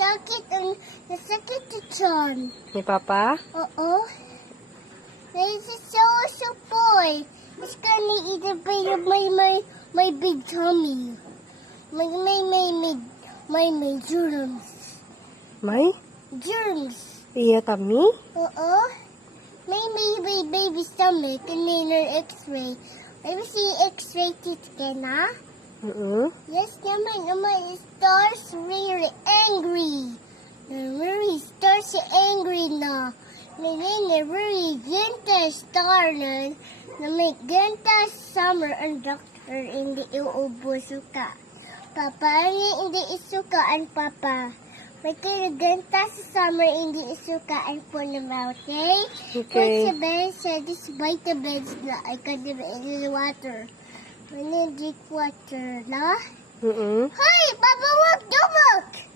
nasakit sa tiyan. Ni Papa? Oo. So boy. It's gonna eat a bit of my big tummy. My germs. May? Germs. Iya tami? Oo. My baby stomach and then her x-ray. Ever see x-ray teeth na? Yes, naman. It starts really angry. Really starts angry na. Ngayon, really ganta star na may ganta summer ang doctor hindi iuubo suka. Papa, hindi isuka ang papa. May ganta sa summer hindi isuka ang po naman, okay? Okay. Put the bed, this vitamins na I can give it in the water. I need drink water, na? Mm-mm. Hey, Papa, look, don't look!